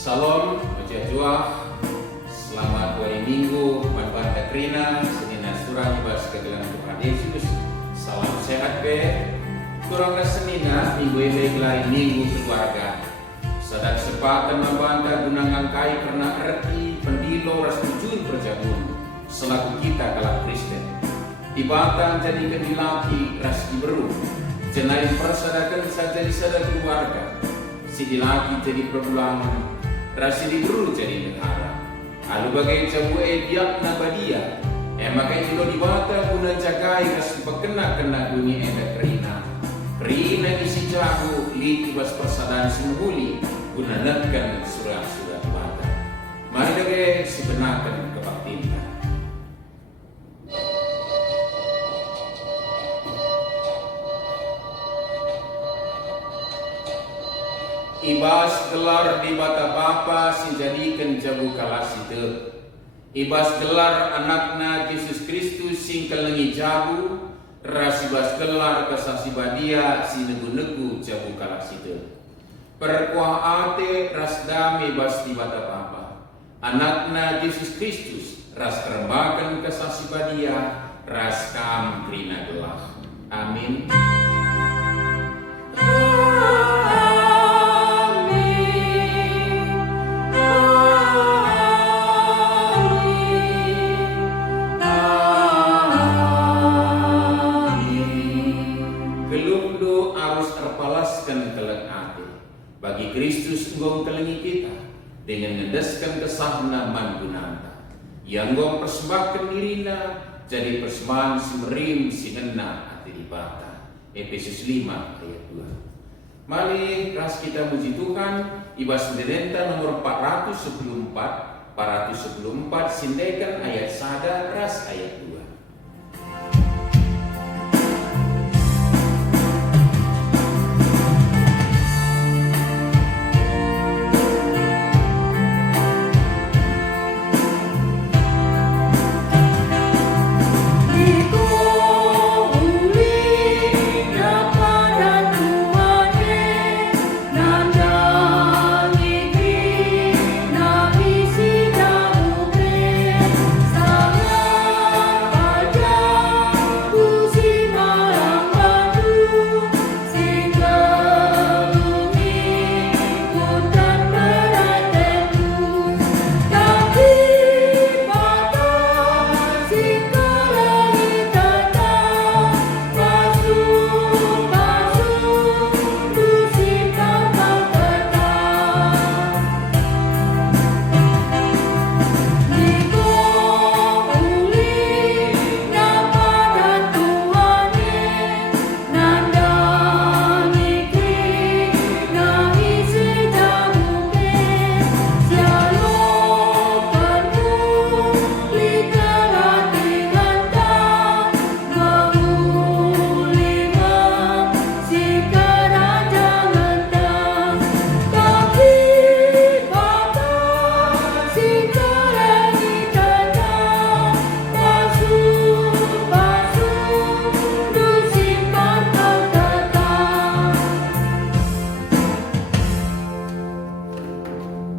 Salam, Ojajua, selamat hari Minggu, Manbanta Krina, Senin Surah Ibas kegelan Tuhan Yesus. Salam sehat be, kurang Senina, Minggu ini gelari Minggu keluarga. Sadak sepatan Manbanta gunangan kai pernah erti pendilo ras tujuan perjamuan selaku kita kalak Kristen. Ibatan jadi kedilaki ras diberu, jenain persadakan saja di sada keluarga. Si dilaki jadi perbulangan, rasi diberu jadi negara. Alu bagai jabu biak nabadia, makai jilo dibata guna jagai ras pekena-kena dunia eda kerina. Kerina isi jabu li tibas persadaan semuli guna nekan surah-surah bata. Mari dage sebenarkan kebaktian. Ibas gelar di bata bapa si jadikan jabu kalas itu. Ibas gelar anakna Yesus Kristus sing kelengi jabu. Ras ibas gelar kesasi badia si negu-negu jabu kalas itu. Perkuah ate ras dami bas di bata bapa. Anakna Yesus Kristus ras kerembakan kesasi badia. Ras kam krina gelah. Amin. Bagi Kristus nggong kelengi kita dengan ngedeskan kesahna mangunanta yang nggong persembahkan dirina jadi persembahan simerim sinena hati dibata. Efesus 5 ayat 2. Mari ras kita muji Tuhan. Ibas Mendelenta nomor 414 sindekan ayat sada ras ayat 2.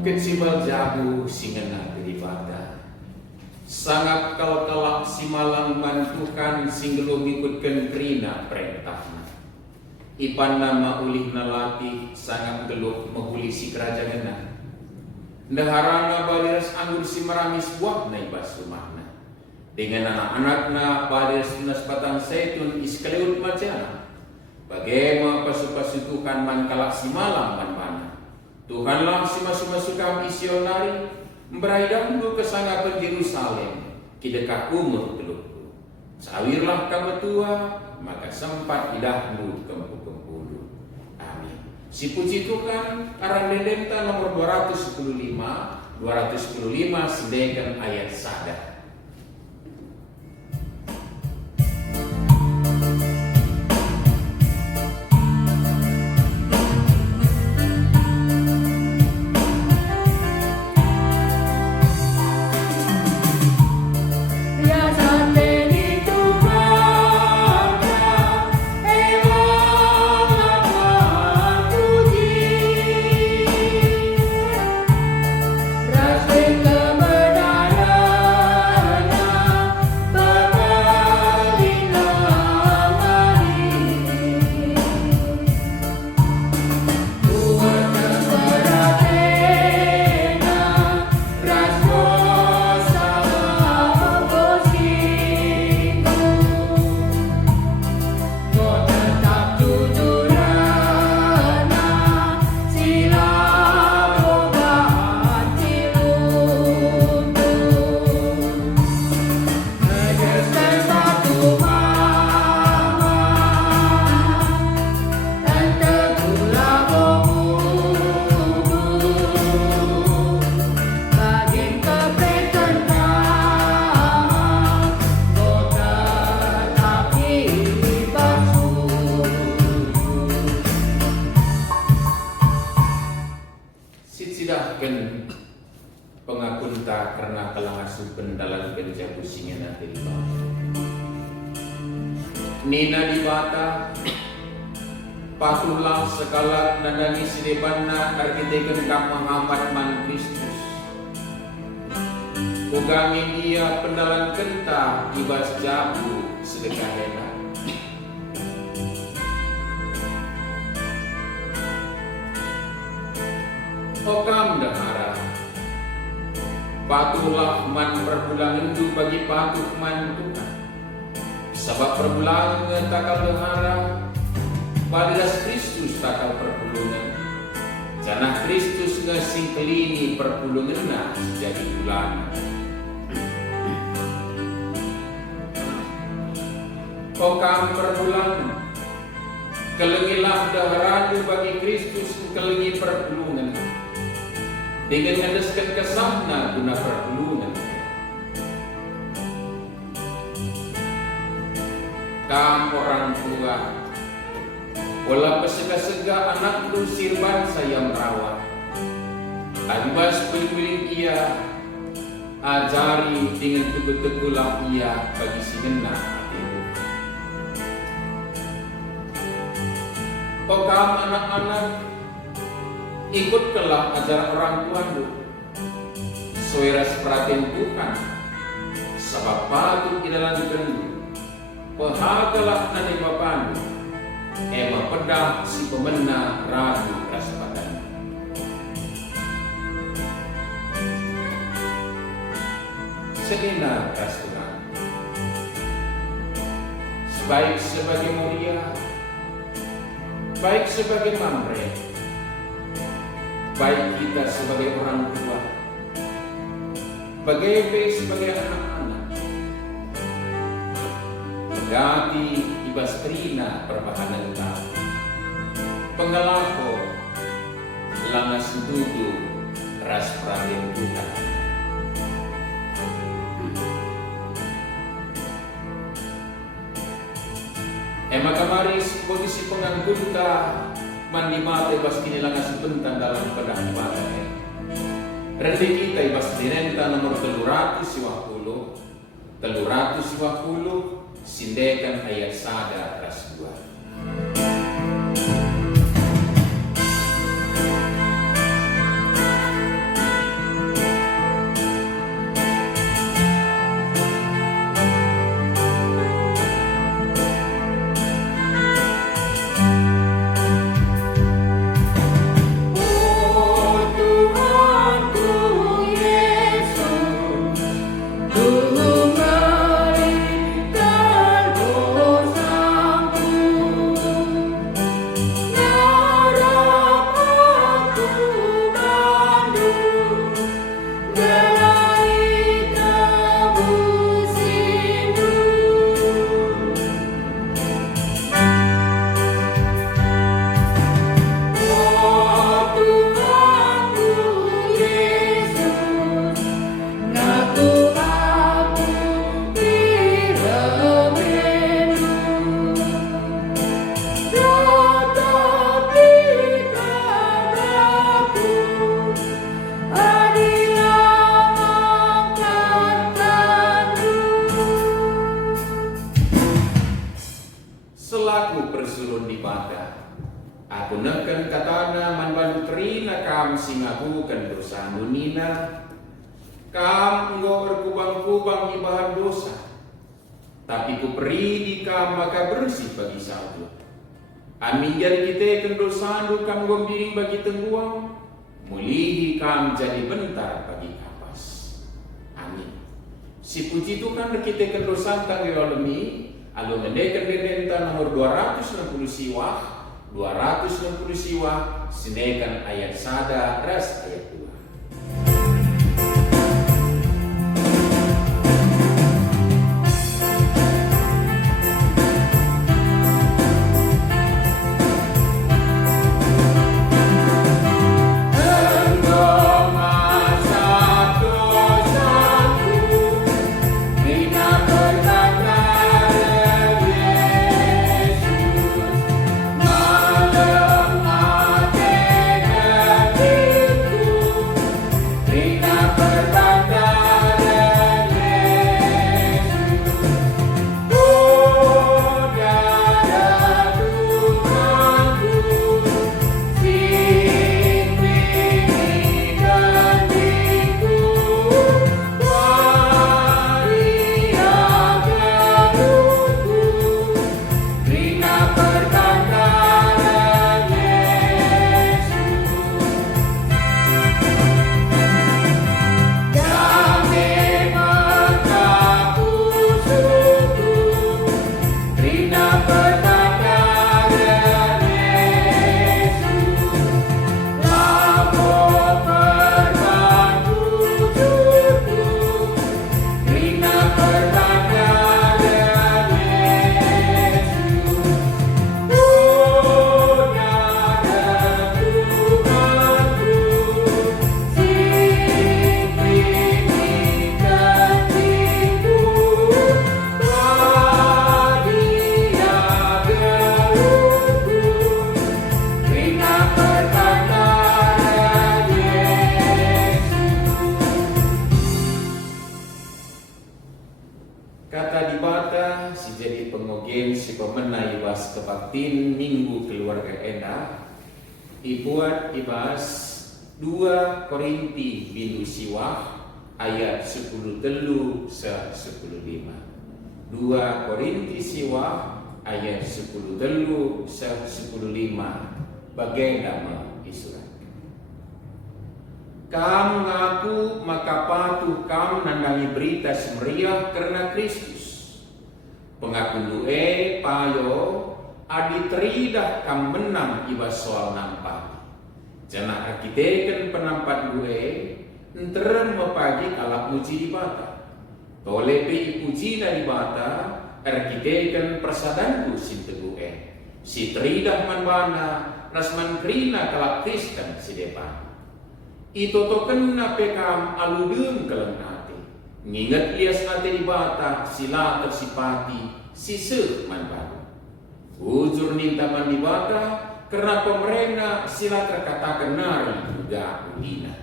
Kecibal jabu singena kedibata. Sangat kal kelak si malang bantukan singgelo ngikutkan kerina perintahna. Ipan nama ulih nalaki sangat geluh menghuli si kerajaan. Ndaharana baliras anggur si meramis buah na ibas rumahna. Dengan anak-anakna baliras tunas batang zaitun iskaliut macana. Bagaimana pasu-pasu Tuhan man kalak si malang man mana. Tuhanlah si masuk-masukam misionari memberai dahulu ke sana ke Yerusalem kidekah umur telukku. Sawirlah kamu tua maka sempat idahmu kempu-kempulu. Amin. Si puji Tuhan arang Mendelenta nomor 215 sedangkan ayat sada. akan pengakunta karena kalangasu pendalan penjabu singena tilba. Nina di bata patulah sekala nandangi sidebanna arkiteken kang Muhammad man Kristus. Ugangi dia pendalan kenta ibas jabu sedekah hena. Okam dahara patulah man perbulangan itu bagi patuh man Tuhan. Sebab perbulangan takal dahara Balilas Kristus takal perpulungan. Janah Kristus ngasing kelini perpulungan na jadi bulan. Okam perbulangan kelengilah daharadu bagi Kristus kelengi perpulungan. Dengan ngedeskan kesahna guna perpulungan. Kam orang tua wala pesega-sega anak lu sirban saya merawat. Abibas pilih ia ajari dengan teguh-tegulah ia bagi si ngena hatimu. Pokam anak-anak ikutlah ajaran orang tuamu. Soeras perhatian Tuhan sebab patut dilanjutkan. Pahagalah nani bapanmu. Ema pedah si pemena radu rasa badan. Sedina ras Tuhan. Baik sebagai mulia, baik sebagai mamre, baik kita sebagai orang tua, bagaimana sebagai anak-anak, berarti ibas trina perbahanan kita, pengelako, langas dudu, ras perhatian Tuhan. Ema kamaris posisi pengangkunta mandi mata ibas kinilangas bentan dalam pedah mata. Rendi kita ibas direnta nomor 350 sindekan ayat sada ras 2. Selaku persulun di bata, aku neken katana manban trina kam singabukan dosa nunina, kam engkau berkubang-kubang ibahan dosa, tapi ku peridi kam maka bersih bagi satu. Amin jadi kita kendosa kam gombiring bagi tengguang, mulihi kam jadi bentar bagi kapas. Amin. Si puji Tuhan kita kendosa tanggi alami. Alu mendekan dendenta nomor 260 siwa, sinekan ayat sada ras ayat 2. kebaktiin minggu keluarga enda ibuat ibas 2 Korinti bindu siwah ayat 10 telu se 10 5. 2 Korinti siwah ayat 10 telu se 10 5 bagian nama isurat. Kam ngaku maka patuh kam nandangi berita semeriah karena Kristus. Pengaku payo adi teridah kam menang ibas soal nampak. Jangan arkiteken penampat gue nterem mepagi kalap muji di bata. Tolepe ipuji dari bata arkiteken persadanku sinte gue. Si teridah manbana rasman krina kalap Kristen si depan. Ito to kena pekam aludum keleng hati. Nginget lias ate di bata sila tersipati sise manbana. Ujur nintaman di bata karena pemerintah sila terkatakan nari juga udina.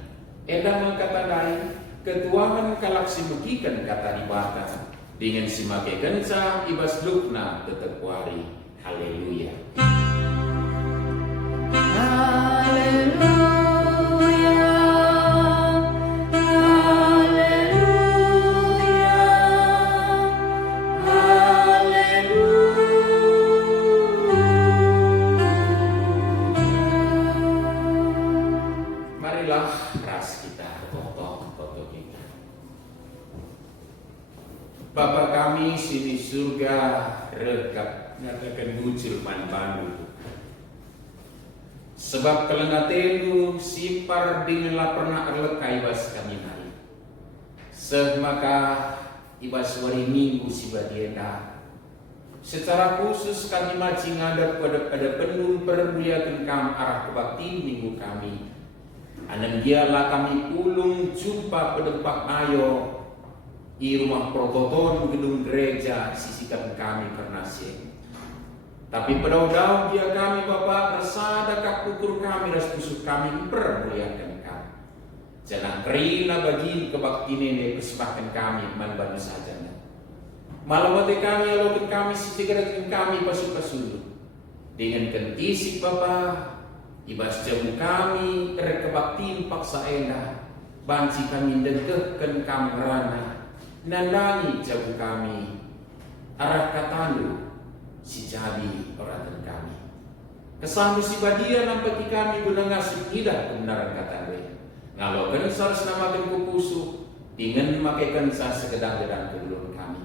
Eda mengkatadai ketuangan kalak simekikan kata di bata dengan simake kensa ibas lukna tetep wari. Haleluya. Bapa kami sini surga rekap nyatakan bujur manbandu. Sebab kelengatenu sipar dengan pernah erlekai ibas kami hari. Semaka ibas wari minggu sibadienda. Secara khusus kami maci ngadap pada penuh permuliakan kam arah kebakti minggu kami. Anan dialah kami ulung jumpa pedempak ayo di rumah prototon gedung gereja sisikan kami karena sih. Tapi pada dia kami Bapak resada kak ukur kami ras pusuk kami permuliakan kami. Jangan kerina bagi kebakti nenek kesempatan kami manbantu saja. Malam mati kami alokan kami sisikan kami pasuk-pasuk. Dengan kentisik Bapak ibas jamu kami kebaktiin paksa enak. Banci kami dengkehkan kami rana. Nandangi jauh kami arah katandu si jadi orang kami. Kesambu si badia nampati kami guna ngasih tidak kebenaran katandu. Ngalokan sarus namakan kupusu dengan makaikan sa segedang-gedang kedulun kami.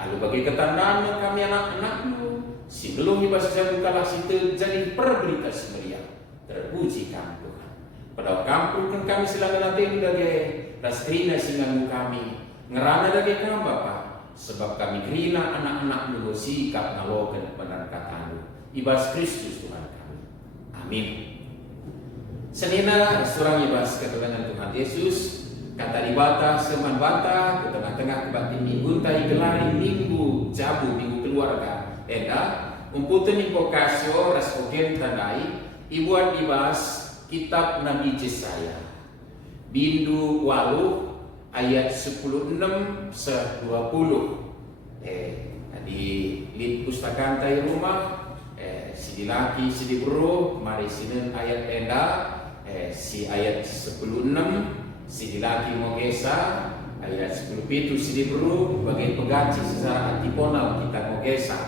Lalu bagi ketandaan kami anak-anakmu si belum ibas jauh kalah situ jadi perberita semeriah. Terpuji kami Tuhan. Pada kampung kan kami silangan nanti dage rastrina singamu kami. Ngerana dage kam Bapak, sebab kami krina anak-anak nunggu sikap ngalokan benar katamu. Ibas Kristus Tuhan kami. Amin. Senina surang ibas keterangan Tuhan Yesus kata di bata seman bata ke tengah-tengah kebakti minggu tai gelari minggu jabu minggu keluarga. Eda umputan impokasio reskogen tandai ibuat ibas kitab Nabi Yesaya. Bindu waluh ayat 10:6 se 20. Tadi lid pustakaan tay rumah si dilaki si diburu mari sinen ayat enda si ayat 10:6 si dilaki mogesa ayat 10:7 si diburu bagian pegaci secara antiponal kita mogesa.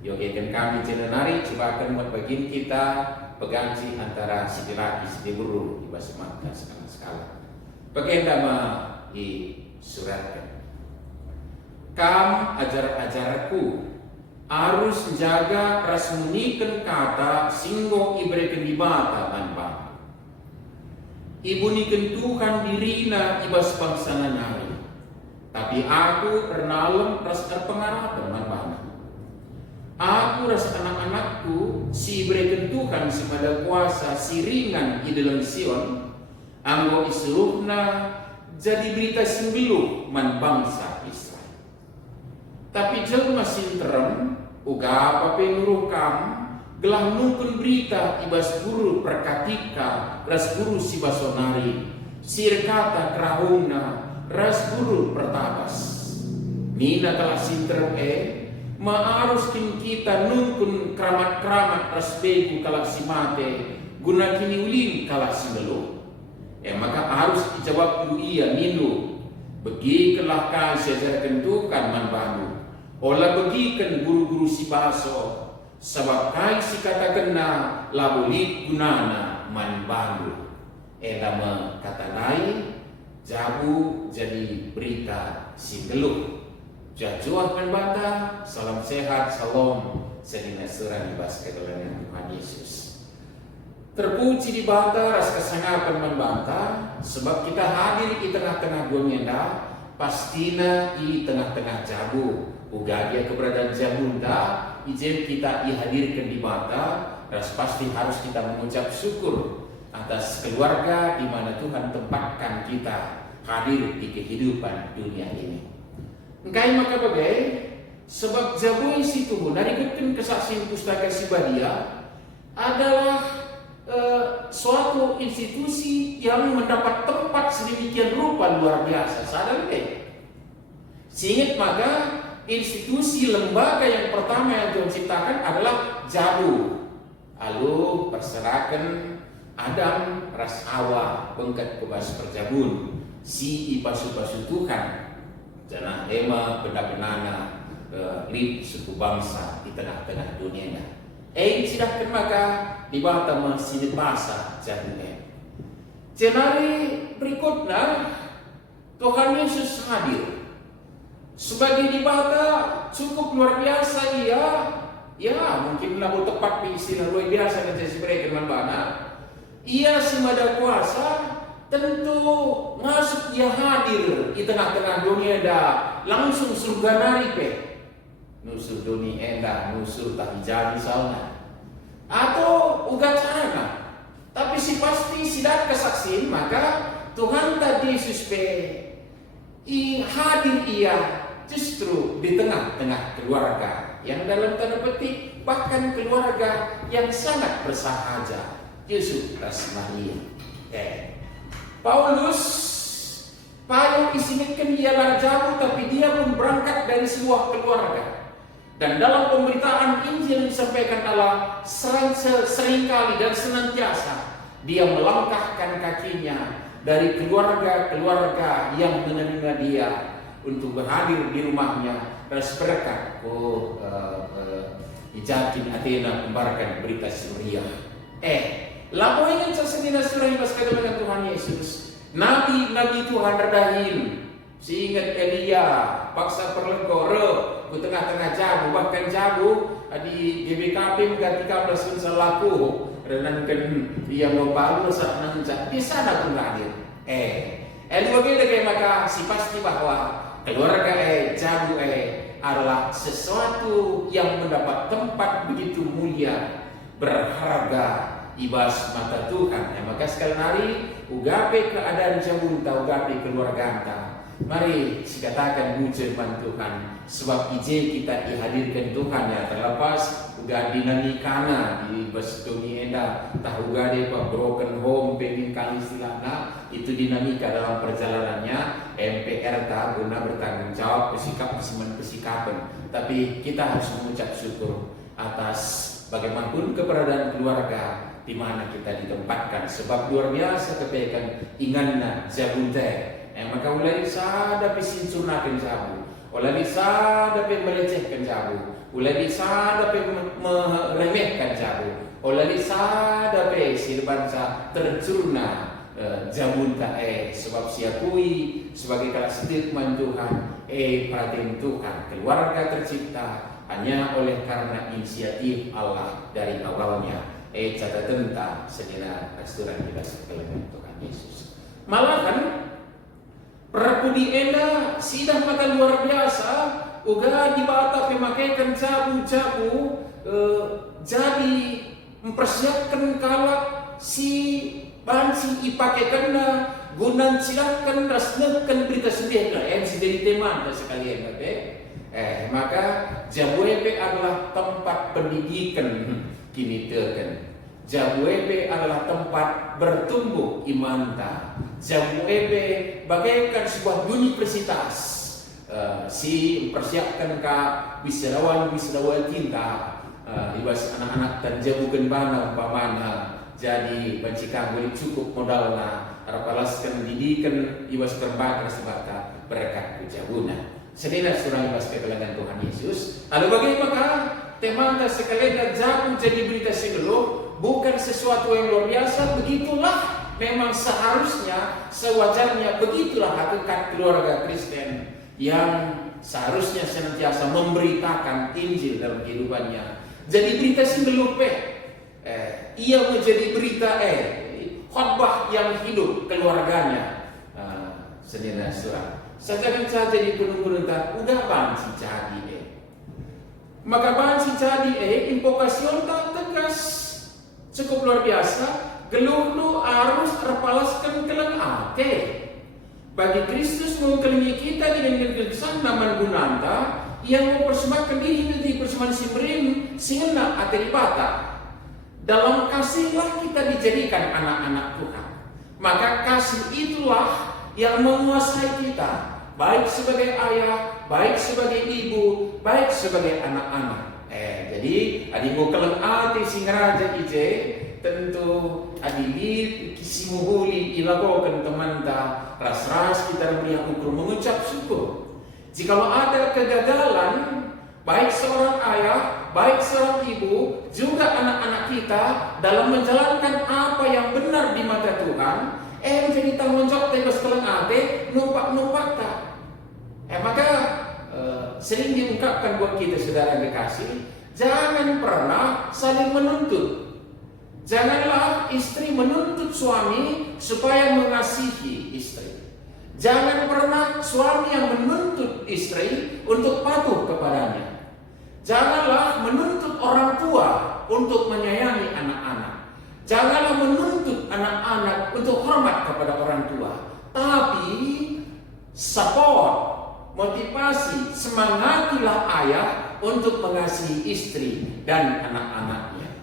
Yogekan kami jenenari coba akan buat bagian kita pegaci antara si dilaki si diburu di bahasa mata skala. Bagian nama disuratkan. Kam ajar-ajarku harus jaga rasmunikan kata singgo ibrekan di bata tanpa. Ibu niken Tuhan dirina ibas bangsa nari. Tapi aku pernalem ras terpengarapan manbana. Aku ras anak-anakku si ibrekan Tuhan semada kuasa si ringan di dalam Sion. Anggo isruhna jadi berita sembilu man bangsa Israel. Tapi jelma sinterem uga apa penuruh kam gelah nukun berita ibas guru perkatika ras guru si basonari sirkata kerahuna ras guru pertabas. Nina telah sinterem Maarus kin kita nungkun keramat-keramat rasbegu kalak si mate guna kini ulin kalak si melu. Maka harus dijawab dulu iya mindu bagi kelahkan sejarah kentukan man bandu. Olah bagikan guru-guru si baso sebab kai si kata kena labulit gunana man bandu. Lama kata lain jabu jadi berita si geluh. Jajuah penbata, salam sehat, salam sedina surah dibas kedalam Tuhan Yesus. Terpuji di bata ras kesangapan membanta, sebab kita hadir di tengah-tengah dunia pastina di tengah-tengah jabu. Ugagia keberadaan jabunda, ijen kita dihadirkan di bata, ras pasti harus kita mengucap syukur atas keluarga di mana Tuhan tempatkan kita hadir di kehidupan dunia ini. Engkai maka bagai sebab jabui situ narikutkan kesaksian pustaka Sibadia adalah suatu institusi yang mendapat tempat sedemikian rupa luar biasa. Sadar deh. Seingat maka institusi lembaga yang pertama yang Tuhan ciptakan adalah jabu. Lalu perserakan Adam ras Hawa bengkat kebas perjabun si ipasu-pasu Tuhan. Jangan ema benda-bendana lip suku bangsa di tengah-tengah dunia. Sidahkan maka di bata masih bahasa jadinya. Jenari berikutnya Tuhan Yesus hadir sebagai di bata cukup luar biasa ya mungkin lalu tepat istilah luar biasa kerja sebagai mana. Ia semada kuasa. Tentu masuk dia hadir di tengah-tengah dunia langsung surga nari pe nusur dunia nusur tak jadi sauna atau ugat sana tapi si pasti sidat kesaksian maka Tuhan tadi Yesus pe hadir ia justru di tengah-tengah keluarga yang dalam tanda petik bahkan keluarga yang sangat bersahaja Yesus Maria. Paulus isinitkan ialah jabu tapi dia pun berangkat dari sebuah keluarga. Dan dalam pemberitaan Injil yang disampaikan Allah seringkali dan senantiasa dia melangkahkan kakinya dari keluarga-keluarga yang menerima dia untuk berhadir di rumahnya dan berkat Ijatin Athena membarkan berita Suria. Lapo ingin sesedina surah ibas dengan Tuhan Yesus. Nabi Tuhan redahin. Seingat Elia paksa perlegore ke tengah-tengah jabu. Bahkan jabu di GBKP ketika bersun selaku renangkan dia membalu saat nancak di sana pun hadir. Begitu maka si pasti bahwa keluarga jabu adalah sesuatu yang mendapat tempat begitu mulia berharga ibas mata Tuhan. Maka sekali hari ugape keadaan jabun ta ugape keluarga anta. Mari sikatakan puji Tuhan sebab ije kita dihadirkan Tuhan ya terlepas uga dinamikana di bas dunia tahu gade pak broken home pengen kali istilahnya itu dinamika dalam perjalanannya MPR tak guna bertanggung jawab pesikapan tapi kita harus mengucap syukur atas bagaimanapun keberadaan keluarga di mana kita ditempatkan sebab luar biasa kebaikan inganna jabunte. Maka ulai bisa dapat sinsurnakan jabu, ulai bisa dapat melecehkan jabu, ulai bisa dapat meremehkan jabu, ulai bisa dapat silbansa tercurna jabunta sebab siakui sebagai kala sedirman Tuhan perhatian Tuhan keluarga tercipta hanya oleh karena inisiatif Allah dari awalnya. Catatan tentang sedina restoran kita sekalian Tuhan Yesus. Malahan Prabudi ena sidah maka luar biasa uga dibata pemakaikan jabu-jabu jadi mempersiapkan kalak si bansi ipakaikan gunan silahkan rasnekan berita sedih MC dari teman sekalian maka Jabuepe adalah tempat pendidikan kini teken. Jabuepe adalah tempat bertumbuh imanta. Jabuepe bagaikan sebuah universitas si persiapkan ka wisadawan tinta ibas anak-anak dan jabukan bana umpamana jadi bancikan boleh cukup modalna rapalaskan didikan ibas berbagai sebata berkat kujabuna sedina surang ibas kegelangan Tuhan Yesus. Lalu bagaimana temanta sekalian jabu jadi berita sigelo bukan sesuatu yang luar biasa, begitulah memang seharusnya sewajarnya begitulah hakikat keluarga Kristen yang seharusnya senantiasa memberitakan Injil dalam kehidupannya. Jadi berita sigelo ia menjadi berita khotbah yang hidup keluarganya. Sedina surang saja jadi penuh udah ban si jadi maka ban si jadi impokasion tak tegas cukup luar biasa geluh lu harus terpalaskan kelang ate bagi Kristus mengelilingi kita dengan kesan naman gunanta yang mempersembahkan diri menjadi persembahan simrim sehingga ate dipata dalam kasihlah kita dijadikan anak-anak Tuhan maka kasih itulah yang menguasai kita, baik sebagai ayah, baik sebagai ibu, baik sebagai anak-anak. Jadi adimu keleng ati sing raja ije tentu adili kisimuhuli ilagokan temanta ras-ras kita melihat ukur mengucap syukur. Jikalau ada kegagalan, baik seorang ayah, baik seorang ibu, juga anak-anak kita dalam menjalankan apa yang benar di mata Tuhan. Menjadi tanggung jawab tebas keleng ate numpak tak. Maka sering diungkapkan buat kita saudara kekasih, jangan pernah saling menuntut. Janganlah istri menuntut suami supaya mengasihi istri. Jangan pernah suami yang menuntut istri untuk patuh kepadanya. Janganlah menuntut orang tua untuk menyayangi anak-anak. Janganlah menuntut anak-anak untuk hormat kepada orang tua, tapi support, motivasi, semangatilah ayah untuk mengasihi istri dan anak-anaknya.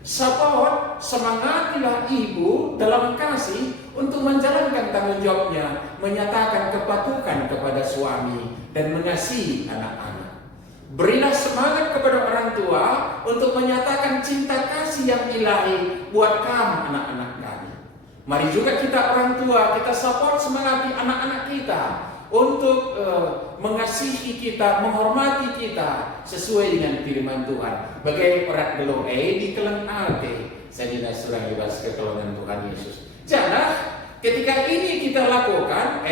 Support, semangatilah ibu dalam kasih untuk menjalankan tanggung jawabnya, menyatakan kepatuhan kepada suami dan mengasihi anak-anak. Berilah semangat kepada orang tua untuk menyatakan cinta kasih yang ilahi buat kamu anak-anak kami. Mari juga kita orang tua, kita support semangati anak-anak kita untuk mengasihi kita, menghormati kita sesuai dengan firman Tuhan. Bagai orang belum di keleng ate, saya tidak surang bebas kekelongan Tuhan Yesus. Jangan ketika ini kita lakukan,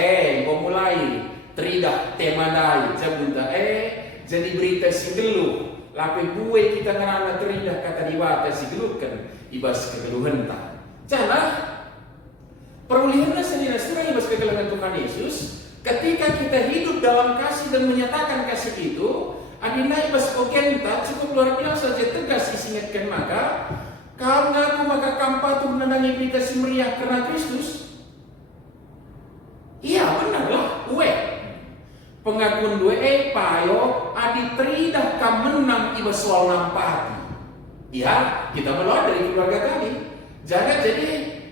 memulai teridak temadai, jabunta jadi berita si geluh, lape gue kita ngerana teridah kata diwata si geluhkan ibas kegeluhan tak. Jangan perulihannya sendiri surah ibas kegeluhan Tuhan Yesus. Ketika kita hidup dalam kasih dan menyatakan kasih itu, adina ibas kokenta cukup luar biasa saja tegas disingatkan maka kau ngaku maka kampatu menandangi berita si meriah karena Kristus. Iya benarlah, pengakuan payo adi teridah kam menang iba soal nampati. Ya, kita melawan dari keluarga tadi.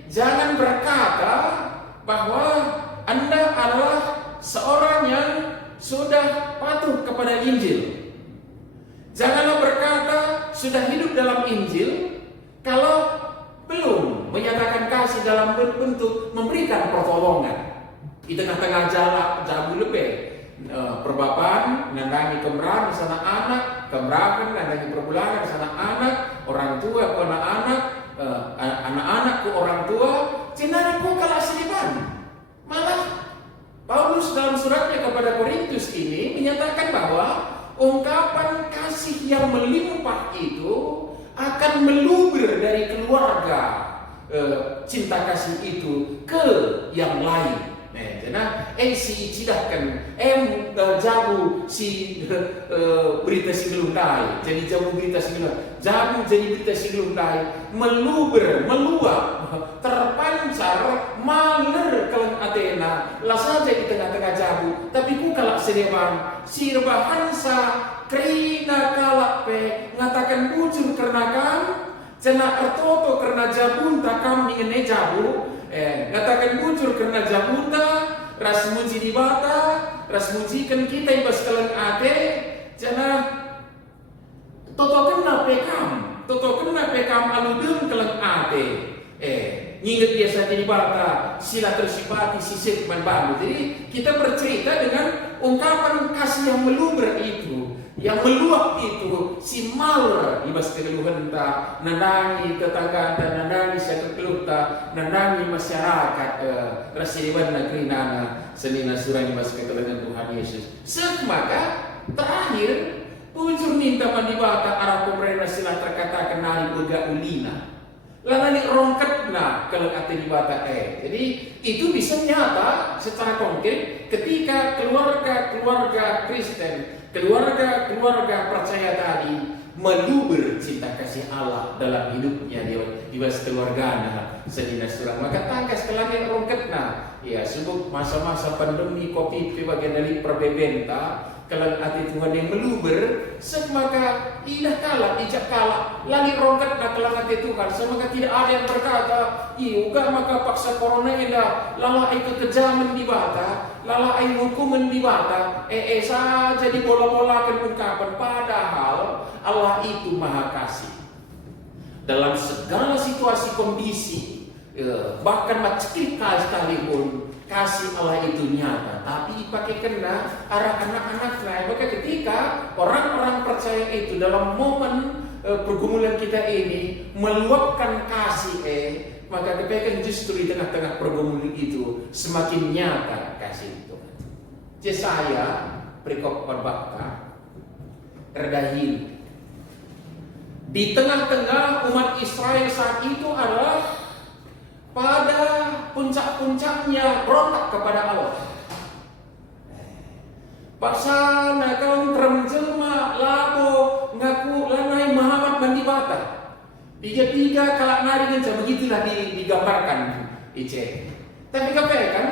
Jangan berkata bahwa Anda adalah seorang yang sudah patuh kepada Injil. Janganlah berkata sudah hidup dalam Injil kalau belum menyatakan kasih dalam bentuk memberikan pertolongan. Di tengah-tengah jalan lebih perbapan, nandangi kemerahan di sana anak, kemerahan, nandangi perbulangan di sana anak, orang tua ke anak-anak, anak-anak ke orang tua, cenderung ku kalah sediban. Malah Paulus dalam suratnya kepada Korintus ini menyatakan bahwa ungkapan kasih yang melimpah itu akan meluber dari keluarga cinta kasih itu ke yang lain. Si cidahkan jabu si berita si gelundai jadi jabu berita si gelundai jabu jadi berita si gelundai meluber meluap terpancar maler keleng Athena lah saja di tengah-tengah jabu tapi ku kalak sedeban sirba hansa krina kalak pe ngatakan bujur karena kam cena ertoto karena jabunta kam ingin jabu ngatakan bujur karena jabunta ras muji di bata, ras mujikan kita ibas kalian ate, jana toto kena pekam aludun kalian ate, nginget biasa di bata, sila tersipati sisik manbandu. Jadi kita bercerita dengan ungkapan kasih yang meluber itu, yang meluap itu, si mal ibas keluhan ta, nandangi tetangga ta, nandangi saya keluh ta, nandangi masyarakat rasiwan negeri nana senina surah ibas keluhan Tuhan Yesus. Maka terakhir punjur minta mandibata arah pemerintah sila terkata kenali uga ulina. Lalu rongket kalau kata dibata Jadi itu bisa nyata secara konkret ketika keluarga Kristen, keluarga percaya tadi meluber cinta kasih Allah dalam hidupnya di keluarganya sedina surang. Maka tangkas kelangit rongket ya sungguh masa-masa pandemi COVID bagian dari perbebenta. Kalau hati Tuhan yang meluber, maka ijak kalah, lagi rongkat kalau hati Tuhan, maka tidak ada yang berkata, juga maka paksa corona indah, lala itu kejaman di bata, lala itu hukuman di bata, saja dibola-bolakan ungkapan, padahal Allah itu maha kasih. Dalam segala situasi kondisi, bahkan macikal sekalipun, kasih Allah itu nyata, tapi dipakai kena arah anak-anaknya. Maka ketika orang-orang percaya itu dalam momen pergumulan kita ini meluapkan kasih, maka kepekan justru di tengah-tengah pergumulan itu semakin nyata kasih itu. Yesaya perikop berbakta Erdahin di tengah-tengah umat Israel saat itu adalah pada puncak-puncaknya berontak kepada Allah. Paksana kau termenjelma labo ngaku lanai Muhammad mandibata. Tiga-tiga kalak nari dengan begitulah digambarkan Ice. Tapi kan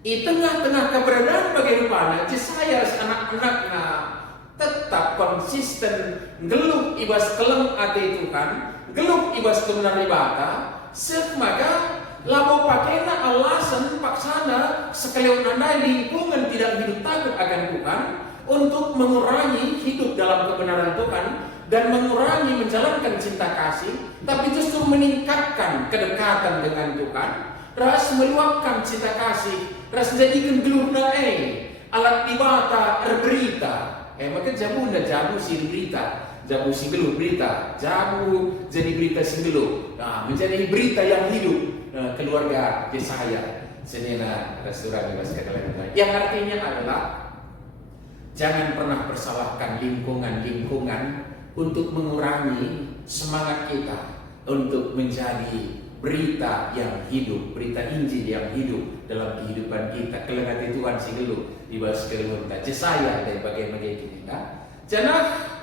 di tengah-tengah keberadaan bagaimana Yesaya anak-anaknya tetap konsisten geluh ibas keleng ate Tuhan, geluh ibas kebenaran ibata. Maka labo pakainya alasan paksana sekalian anda lingkungan tidak hidup takut akan Tuhan untuk mengurangi hidup dalam kebenaran Tuhan dan mengurangi menjalankan cinta kasih, tapi justru meningkatkan kedekatan dengan Tuhan, ras meluapkan cinta kasih, ras jadikan gelurna alat ibata berita. Maka jabu si berita. Jabu singgelu berita, jabu jadi berita singgelu. Menjadi berita yang hidup keluarga Yesaya. Senina restoran yang artinya adalah jangan pernah persalahkan lingkungan untuk mengurangi semangat kita untuk menjadi berita yang hidup, berita Injil yang hidup dalam kehidupan kita. Kelengati Tuhan singgelu di bawah keluarga Yesaya dan bagaimana kita. Jangan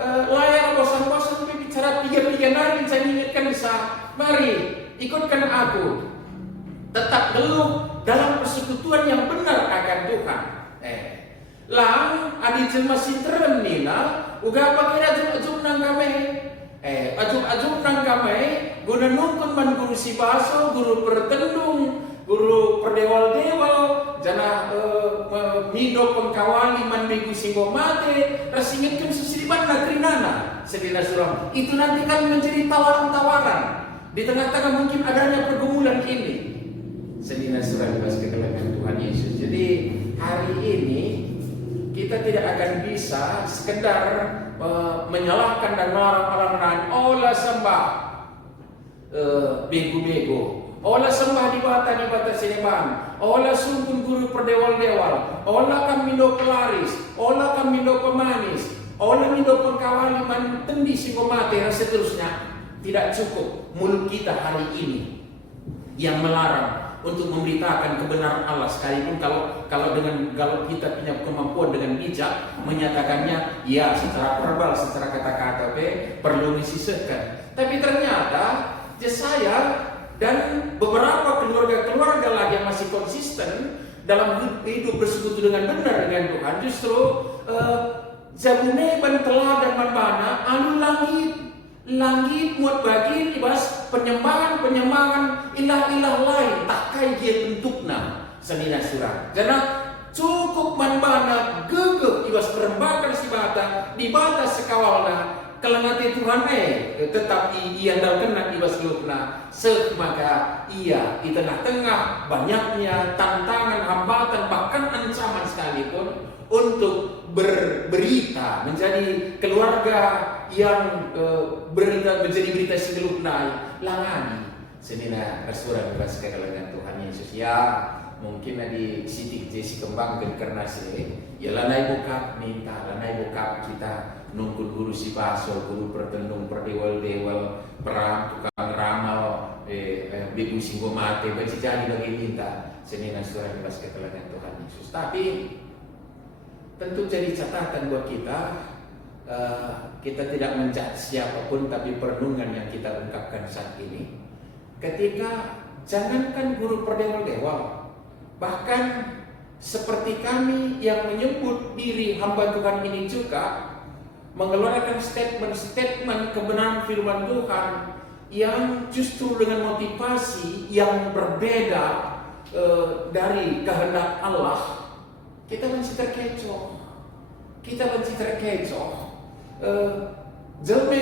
layar bosan-bosan bicara tiga-tiga nari saya ingatkan bisa. Mari ikutkan aku tetap geluh dalam persekutuan yang benar akan Tuhan. Lang adi jelma sintren nina uga pakira ajum nang kami. Ajum nang kami guna nungkun man guru si baso, guru pertendung, guru perdewal-dewal, jana mido pengkawali man minggu singgo mate, rasingitkan susiliban negeri nana sedina suram. Itu nanti kan menjadi tawaran-tawaran di tengah-tengah mungkin adanya pergumulan ini. Sedina suram dibahas kekelangan Tuhan Yesus. Jadi hari ini kita tidak akan bisa sekedar menyalahkan dan melarang orang lain. Olah sembah bego-bego. Olah sembah di bata sineban. Olah sungkun guru perdewal-dewal. Olah kami do pelaris. Olah kami do pemanis. Olah mido pengkawali mantendi si pemate dan seterusnya. Tidak cukup mulut kita hari ini yang melarang untuk memberitakan kebenaran Allah, sekalipun kalau kita punya kemampuan dengan bijak menyatakannya ya secara verbal, secara kata-kata perlu disisihkan. Tapi ternyata Yesaya dan beberapa keluarga lagi yang masih konsisten dalam hidup bersekutu dengan benar dengan Tuhan, justru Zabune ban teladan manbana anu langit muat bagi ibas penyembahan ilah-ilah lain tak kai dia bentukna senina surang. Karena cukup manbana gegeh ibas perembakan si bata di batas sekawalna kelengati Tuhan tetap ia kena ibas lukna maka ia di tengah-tengah banyaknya tantangan, hambatan, bahkan ancaman sekalipun untuk berberita menjadi keluarga yang menjadi berita sebelumnya langani senina bersuara bebas dengan Tuhan Yesus. Ya mungkin di sitik jesi kembang karena ya lanai bokap minta lanai bokap kita nungkul guru si paso, guru pertenung, perdewal-dewal, perang, tukang ramal, bebu singgo mate, baca jadi lagi minta senina suara bebas ketelangan Tuhan Yesus. Tapi tentu jadi catatan buat kita, kita tidak menjudge siapapun, tapi perenungan yang kita ungkapkan saat ini. Ketika jangankan guru perdewal-dewal, bahkan seperti kami yang menyebut diri hamba Tuhan ini juga mengeluarkan statement-statement kebenaran firman Tuhan yang justru dengan motivasi yang berbeda dari kehendak Allah, kita masih terkecoh.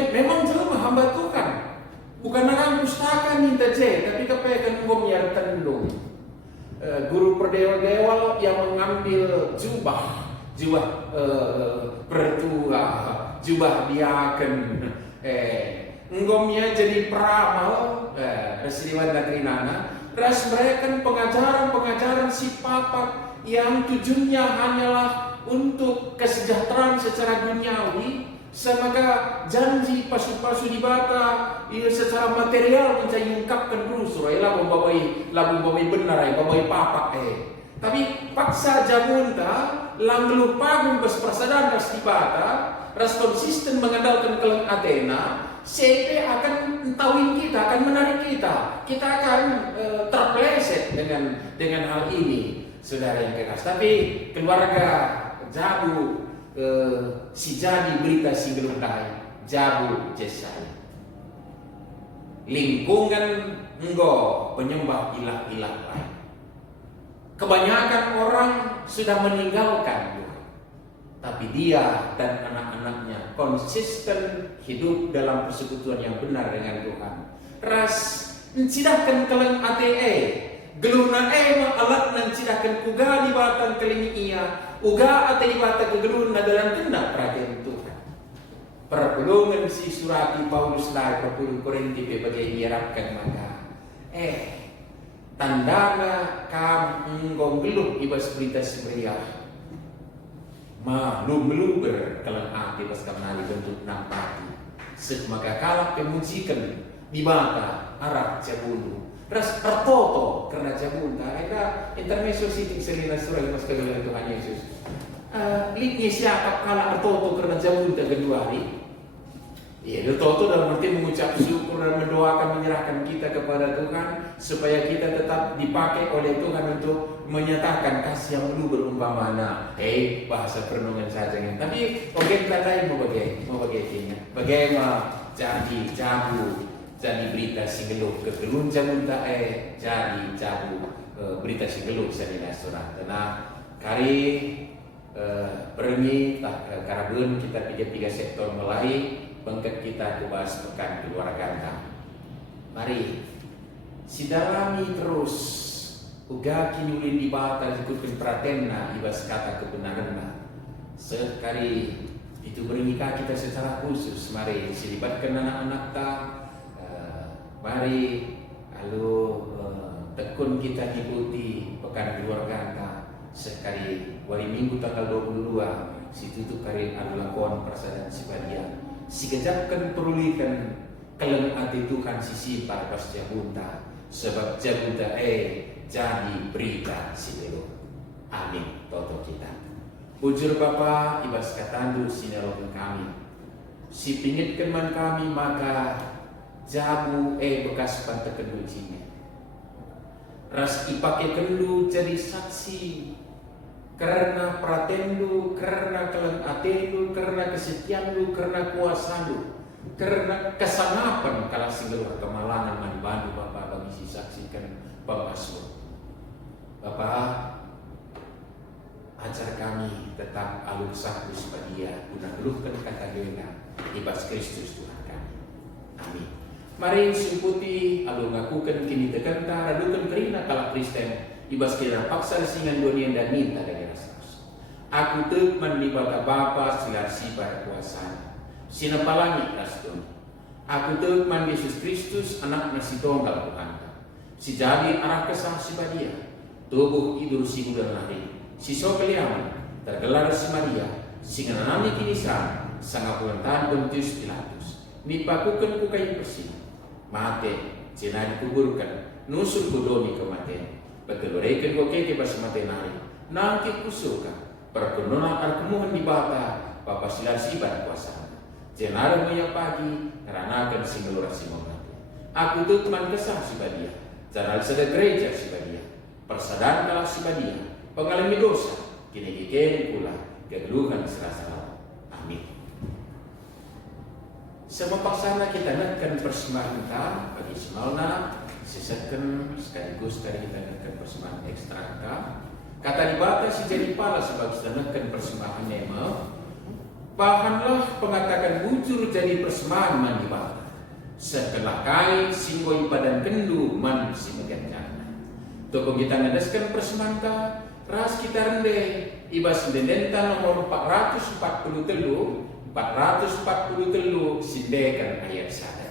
Memang jelma hamba Tuhan bukan orang pustaka minta tapi kepekan ngomyar tendung. Guru perdewal yang mengambil jubah pertua, jubah diaken, ngomnya jadi peramal, Resiwan Natrinana, ras mereka pengajaran si papat yang tujuannya hanyalah untuk kesejahteraan secara duniawi, semoga janji pasu-pasu di bata secara material menjadi ungkapkan rusur, labu babai benar, babai papak Tapi paksa jamunta langgeluh pagung berpersadaan ras di bata, ras konsisten mengandalkan keleng Athena, CP akan entawin kita, akan menarik kita. Kita akan terpleset dengan hal ini, saudara yang kekasih. Tapi keluarga Jabu si jadi berita si gelundai, Jabu Jesai. Lingkungan penyembah ilah-ilah lain. Kebanyakan orang sudah meninggalkan Tuhan, tapi dia dan anak-anaknya konsisten hidup dalam persekutuan yang benar dengan Tuhan. Ras sidahkan keleng ATE, geluna alat nan sidahkan kuga di batan kelingi ia, uga ate di batan kegeluna dalam kena perhatian Tuhan. Perpulungan si surati Paulus lai perpulung Korinti bebagai diharapkan maka tandana kam geluh ibas berita seberiah meluber kalang hati pas kamari bentuk nampati maka kalak pemujikan di mata arah jabulu ras tertoto karena jabunta ada intermezzo siting selina surah ibas kagalahan Tuhan Yesus liknya siapa kalak tertoto karena jabunta kedua hari. Ya, tertoto dalam arti mengucap syukur dan mendoakan menyerahkan kita kepada Tuhan supaya kita tetap dipakai oleh Tuhan untuk menyatakan kasih yang meluber umpamana. Bahasa perenungan saja kan. Tapi kita tahu mau bagaimana? Bagaimana jadi jabu, jadi berita si geluh kegelun jamunta jadi jabu berita si geluh sanina surah. Karena kari permi karabun kita tiga sektor mulai bangkat kita kubahas pekan keluarga. Mari sidalami terus uga kinulin di bata ikutkan pratenna ibas kata kebenaranna. Sekali itu bernikah kita secara khusus. Mari silibatkan anak-anak ta. Mari lalu tekun kita ikuti pekan keluarga ta. Sekali hari Minggu tanggal 22 situ tuh kari lakon persadaran sibadia. Si kejapkan perulikan keleng hati Tuhan sisi para pas jabunta sebab jabunta jadi berita si belo. Amin. Toto kita. Bujur Bapa ibas katandu sinarokun kami. Si pingitkan man kami maka jabu bekas pantai kendujinya. Ras ipake kendu jadi saksi karena pratendu, karena keleng atendu, karena kesetiaandu, karena kuasaandu, karena kesanapan kalau singgah kemalangan man bandu Bapak bagi si saksikan pengasur. Bapak alu kesah sepadia guna geluhkan kata gena ibas Kristus Tuhan kami. Amin. Mari simputi alu ngakukan kini tekenta radukan kerina kala Kristen ibas kira paksa singan dunia dan minta dari rasa. Aku tekman di baka Bapa silar sibar kuasa sinapalangi rasdon. Aku tekman Yesus Kristus anak nasi tunggal Tuhan. Si jadi arah kesah si badia tubuh idur si bulan lari si sokeliaman tergelar si Maria si nganami kinisan sangapulantan Pontius Pilatus nipakukan ku kayu bersih mate cina dikuburkan nusuk kudomi kematian beteluraikan ku keke bas mate nari nangki kusuka perkenunan arkemuhan di bata Bapak silar sibar kuasa cina yang pagi karena akan si ngelurah si mati aku tuh teman kesah si badia jangan sedek gereja si badia persadaran kalah si badia pengalami dosa kini kikeni pula kegeluhan serasa. Amin. Semua paksana kita nakkan persembahan kita bagi semalna sisatkan sekaligus tadi kita nakkan persembahan ekstra kita kata dibatas si jadi pala sebab kita nakkan persembahan nema bahanlah pengatakan bujur jadi persembahan man dibata setelah kai singgoi badan kendu man si meganjana toko kita ngedaskan persembahan kita ras kita rende ibas dendenta nomor 443 sindekan ayat sadar.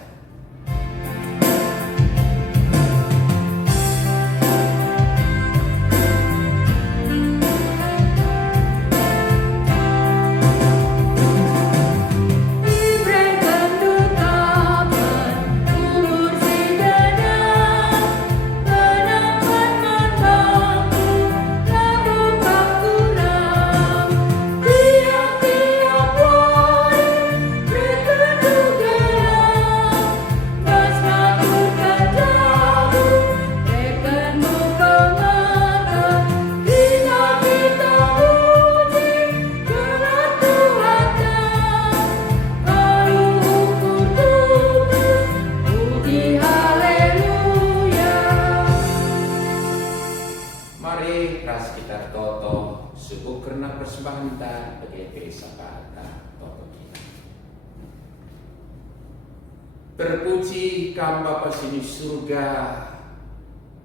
Terpuji kam Bapa sini surga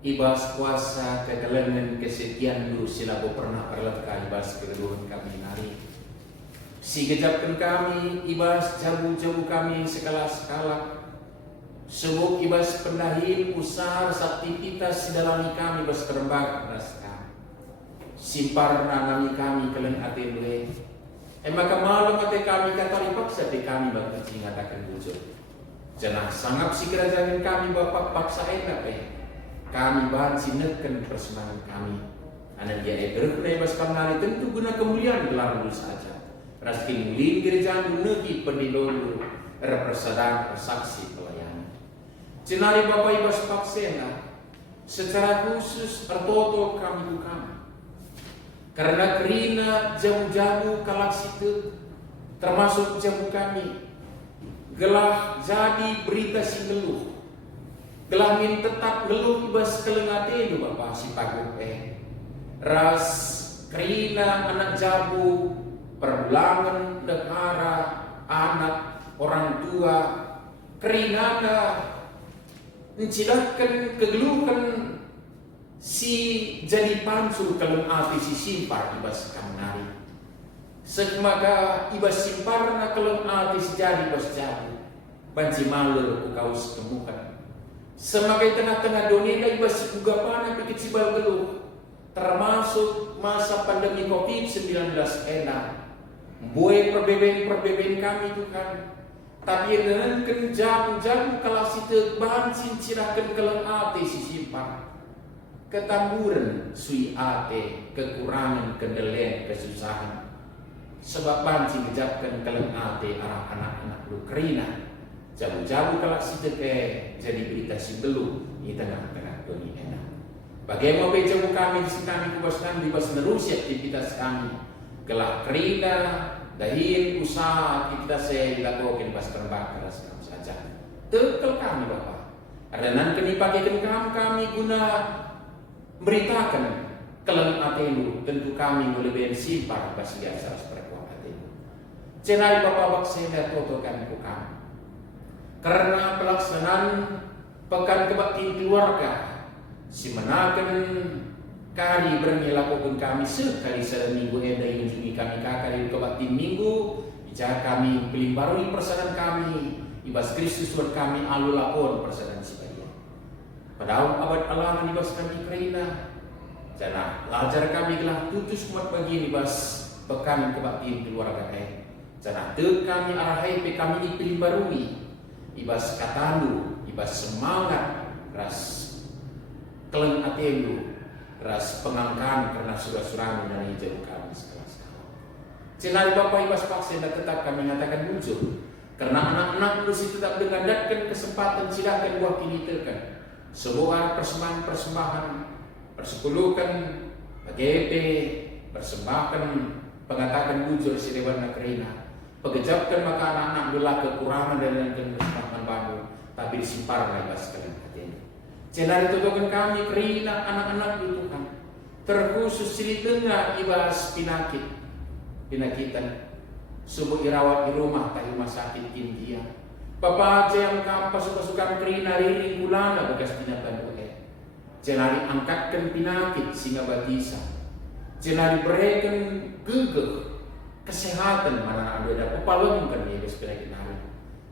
ibas kuasa kegelengan kesetiaan lu silaku pernah perletka ibas kegeluhan kami nari si gejapkan kami ibas jabu-jabu kami skala-skala sebuk ibas pendahin usar aktivitas sedalami kami ibas kerembak raska simpar nangami kami kelen atilwe maka malam ate kami kata dipaksa di kami bagi ngatakan bujur jangan sangat si kerajaan kami Bapak paksa enak kami bahan sinekan persembahan kami anak dia berkenai bas kamari tentu guna kemuliaan gelar dulu saja raskin mulin kerajaan negeri pendilolu representasi persaksi pelayanan cenari Bapak ibas paksena secara khusus tertoto kami bukan karena kerina jamu-jamu kalak situ termasuk jamu kami gelah jadi berita si geluh gelah min tetap geluh ibas kelengate itu Bapak si pagup ras kerina anak jabu perbulangan dekara anak orang tua kerinana mencilakan kegeluhan si jadi pancur keleng api si simpar ibas kamnari sekmaga ibas simparna keleng ati sejadi bos jadi banci malur ukaus temukan semagai tengah-tengah dunia ibas sigugapana pikir sibal geluh termasuk masa pandemi COVID-19 enak buai perbeben kami Tuhan tapi nenengken jam-jam kelas itu bahan cincirakan keleng ati si simpar ketamburan sui ate kekurangan kendelen kesusahan sebab banci ngejapkan keleng ate arah anak-anak lu kerina jauh-jauh kalau si teke jadi berita si belum di tengah-tengah dunia enak bagaimana bejamu kami di kami kubaskan di bas nerusi aktivitas kami kelak kerina dahin usaha kita saya dilakukan bas terbakar saja tekel kami Bapak karena kini pakaikan kami guna beritakan Kelang atelu tentu kami melebihi simpar basi biasa seperekuan atelu. Cenai Bapak Baksenda toto kami kami. Karena pelaksanaan pekan kebaktian keluarga si menakan kali bernilakukan kami sekali seminggu enda yunjungi kami kakali kebaktian minggu jika kami pelimbarui persadan kami ibas Kristus buat kami alulakon persadan sebaya. Pada abad alangan ibas kami Ukraina jana lajar kami telah tutus umat bagi ibas pekan kebaktian keluarga jana te kami arahai pe kami pelimbarui ibas katandu, ibas semangat, ras keleng atelu, ras pengangkan karena surah-surah dari jauh kami sekali-sekali. Cenari Bapak ibas Baksenda tetap kami mengatakan muncul, karena anak-anak mesti tetap mengadatkan kesempatan silakan buah kini terkan. Sebuah persembahan, persepuluhkan, PGP, persembahkan, pengatakan bujur si Dewan Nakrina. Pegejapkan maka anak-anak belah kekurangan dan kesempatan baru, tapi disimpar lepas kalian katanya. Cenari tutukan kami kerina anak-anak itu kan, terkhusus di tengah ibas penakitan, subuh dirawat di rumah rumah sakit India. Bapak aja yang kampas suka-suka kerina riring bulana bekas binatang bukan. Cenari angkatkan penyakit sehingga batisa, cenari berikan gegeh kesehatan mana ada upalon kan ya bes penyakit nari.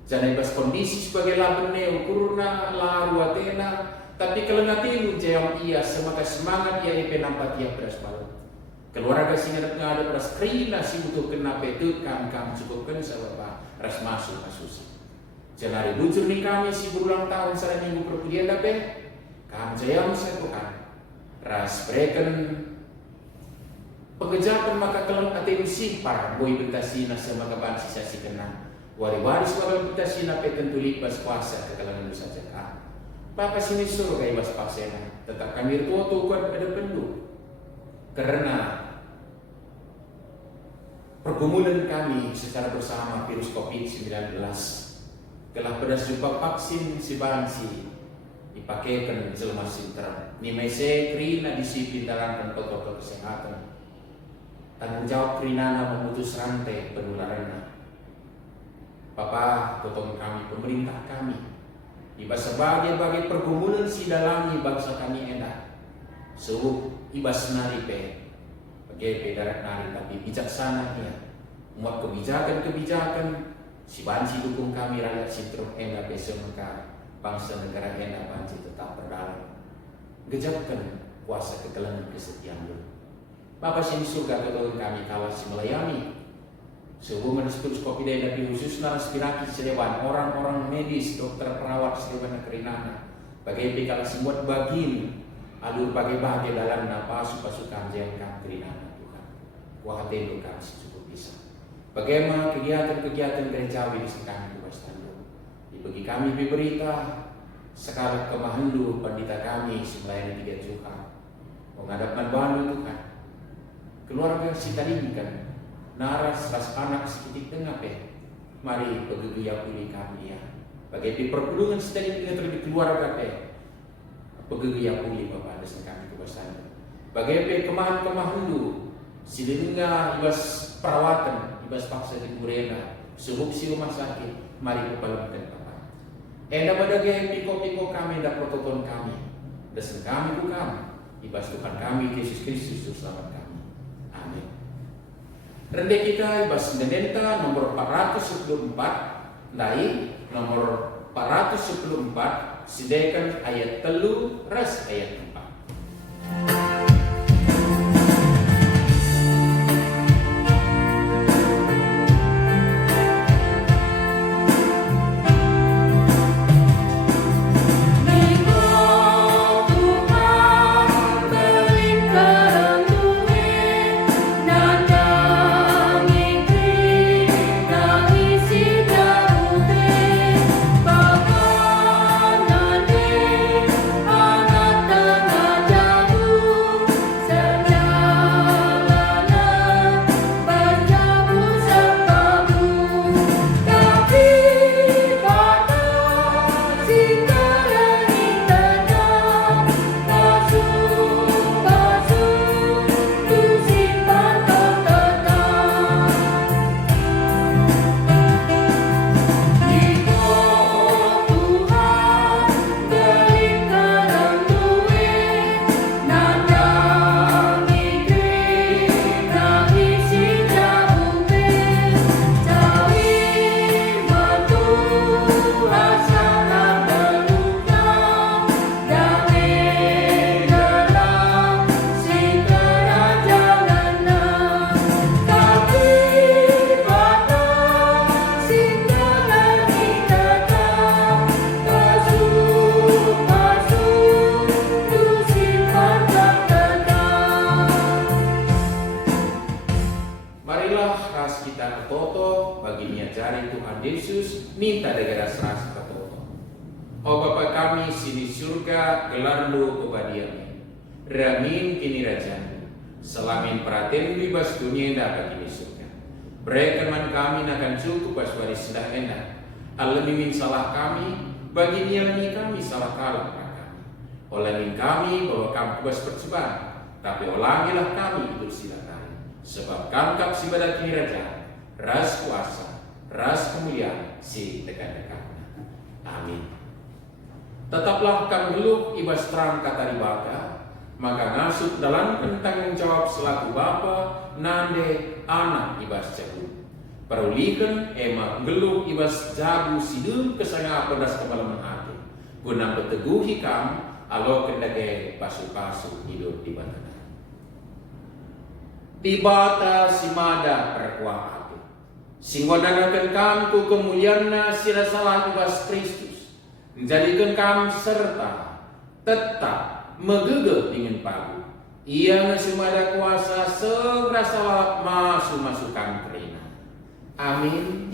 Jangan bas kondisi sebagai labene ukurna laru atena, tapi kalau ngatilu jam ia semakin semangat ia ipe nampak ia beras balon. Keluarga singa ada beras krina si butuh kena petuk kam cukupkan sababa ras masuk asusi. Jangan bujur nih kami si berulang tahun sana minggu perkulian dape kam jayam sekokan ras breken pengejapan maka kelam atau simpar boy bentasina sama kaban sisa si kenang wari-wari sebagai bentasina peten tulik bas kuasa kekalangan dosa jaka Papa sini suruh kaya bas paksena tetap kami tua tuan ada pendu karena pergumulan kami secara bersama virus COVID-19 telah pedas jumpa vaksin si bansi dipakaikan jelma sintra ni mese krina disiplin dalam protokol kesehatan. Tanggung jawab Krinana memutus rantai penularan. Papa, tolong kami, pemerintah kami, ibas sebagai pergumulan si dalami bangsa kami enak. Suruh ibas naripe, bagai darat nari tapi bijaksana ya. Muat kebijakan si banci dukung kami rakyat sintrum enak besok maka bangsa negara enak banci tetap berdalam. Gejapkan kuasa kegelangan kesetiaan dulu. Bapak sini surga ketolong kami kawas melayani sehubungan seterus kopi dan nabi khususnya aspirasi sedewan orang-orang medis, dokter, perawat sedewan Kerinana bagai kalau sembuat bagin alur bagai dalam napas pasukan jengkang Kerinana Tuhan wahatelu kami cukup bisa bagaimana kegiatan-kegiatan gerejawi di sekami Tugas Tandu dibagi kami berita sekali kemahandu pandita kami melayani 3 Juha menghadapkan bandu Tuhan keluarga si tadi kan naras ras anak sekitik tengah mari pegegia pulih kami ya bagai perpulungan si tadi dengan terlebih keluarga pegegia pulih Bapak desa kami kebasan bagai kemahan dulu si denga ibas perawatan ibas paksa di Kurena subuh si rumah sakit mari kepalemkan Bapak pada gaya piko kami dan protokol kami desa kami bukan ibas Tuhan kami Yesus Kristus selamat kami. Amin. Rende kita ibas Nenta nomor 414 dari nomor 414 sidekan ayat 3 ras ayat 4. Tengah minta negara serasa katoto. O Bapa kami sini surga, gelar lu kebadiami. Ramin kini rajamu, selamin praten bebas dunia dapat kini surga. Berikan kami akan cukup paswari sendah enak. Alamimin salah kami, bagi nialami kami salah kalah kami. Olamin kami bahwa kami bebas percobaan, tapi ulangilah kami itu silakan. Sebab kami kap sibadat kini raja, ras kuasa, ras kemuliaan si dekat-dekatnya. Amin. Tetaplah kami geluh ibas terang kata ribaka, maka ngasut dalam tanggung jawab selaku bapa, nande, anak ibas jagu. Perulikan ema geluh ibas jagu sidul kesanga pedas kepalaman hati. Guna berteguhi kam, alo kendake pasu-pasu hidup di batana. Di bata simada perkuah hati. Singwadanakan kam ku kemulianna sila salah ibas Kristus. Menjadikan kami serta tetap megege ingin pagu. Ia ngasumada kuasa segera salat masuk-masukkan kerina. Amin.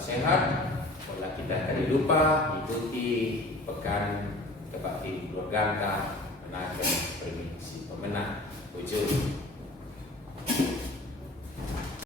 Sehat, pola kita kali lupa ikuti pekan kebakti keluarga menaikkan premisi pemenang ujung